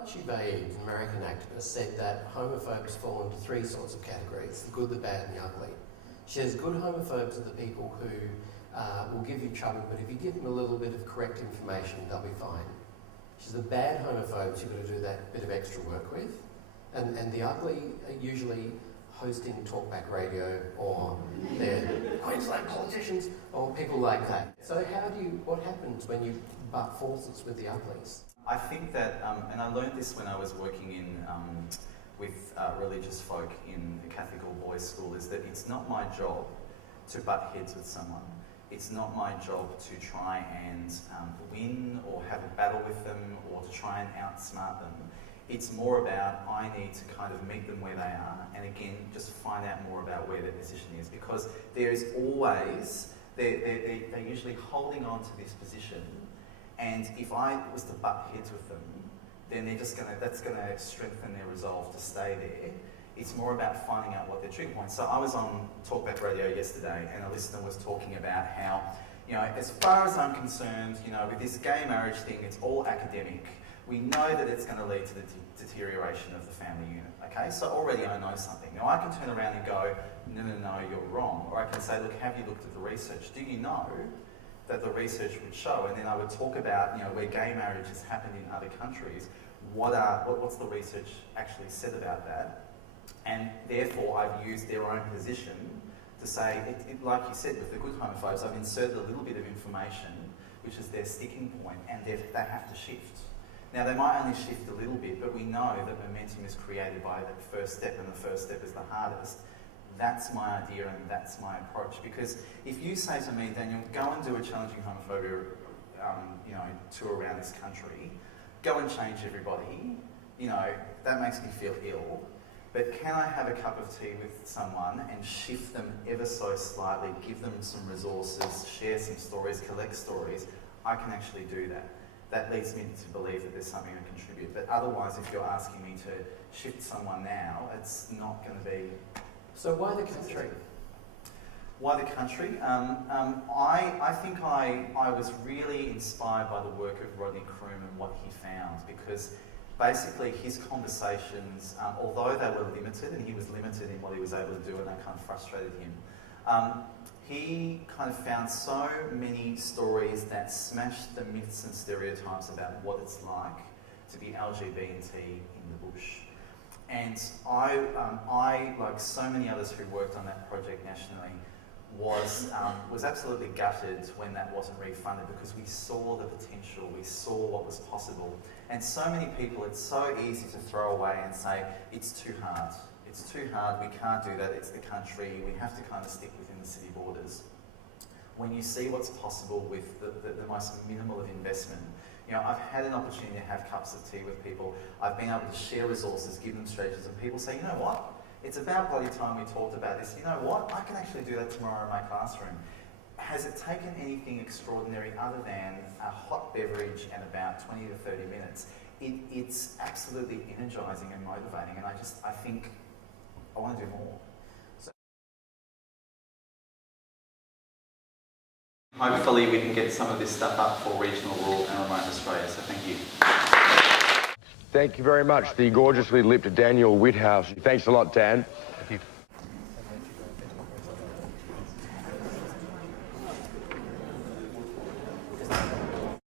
An American activist, said that homophobes fall into three sorts of categories: the good, the bad, and the ugly. She says good homophobes are the people who will give you trouble, but if you give them a little bit of correct information, they'll be fine. She says the bad homophobes you've got to do that bit of extra work with, and the ugly are usually hosting talkback radio, or they're Queensland politicians, or people like that. So what happens when you butt forces with the uglies? I think that, and I learned this when I was working with religious folk in a Catholic all-boys school, is that it's not my job to butt heads with someone. It's not my job to try and win or have a battle with them or to try and outsmart them. It's more about I need to kind of meet them where they are, and again, just find out more about where their position is, because there is always, they're usually holding on to this position. And if I was to butt heads with them, then that's going to strengthen their resolve to stay there. It's more about finding out what their trigger points. So I was on Talkback Radio yesterday, and a listener was talking about how, as far as I'm concerned, with this gay marriage thing, it's all academic. We know that it's going to lead to the deterioration of the family unit. Okay, so already I know something. Now I can turn around and go, no, you're wrong. Or I can say, look, have you looked at the research? Do you know that the research would show? And then I would talk about, where gay marriage has happened in other countries, what's the research actually said about that? And therefore I've used their own position to say, like you said, with the good homophobes, I've inserted a little bit of information, which is their sticking point, and they have to shift. Now they might only shift a little bit, but we know that momentum is created by the first step, and the first step is the hardest. That's my idea and that's my approach. Because if you say to me, Daniel, go and do a challenging homophobia tour around this country, go and change everybody, that makes me feel ill. But can I have a cup of tea with someone and shift them ever so slightly, give them some resources, share some stories, collect stories? I can actually do that. That leads me to believe that there's something I contribute. But otherwise, if you're asking me to shift someone now, it's not going to be... So why the country? Why the country? I think I was really inspired by the work of Rodney Croom and what he found, because basically his conversations, although they were limited, and he was limited in what he was able to do, and that kind of frustrated him, he kind of found so many stories that smashed the myths and stereotypes about what it's like to be LGBT in the bush. And I, like so many others who worked on that project nationally, was absolutely gutted when that wasn't refunded, because we saw the potential, we saw what was possible. And so many people, it's so easy to throw away and say, it's too hard. It's too hard, we can't do that, it's the country, we have to kind of stick within the city borders. When you see what's possible with the most minimal of investment, I've had an opportunity to have cups of tea with people. I've been able to share resources, give them strategies, and people say, you know what? It's about bloody time we talked about this. You know what? I can actually do that tomorrow in my classroom. Has it taken anything extraordinary other than a hot beverage and about 20 to 30 minutes? It's absolutely energising and motivating, and I think I want to do more. Hopefully we can get some of this stuff up for regional, rural and remote Australia, so thank you. Thank you very much, the gorgeously lipped Daniel Witthaus. Thanks a lot, Dan.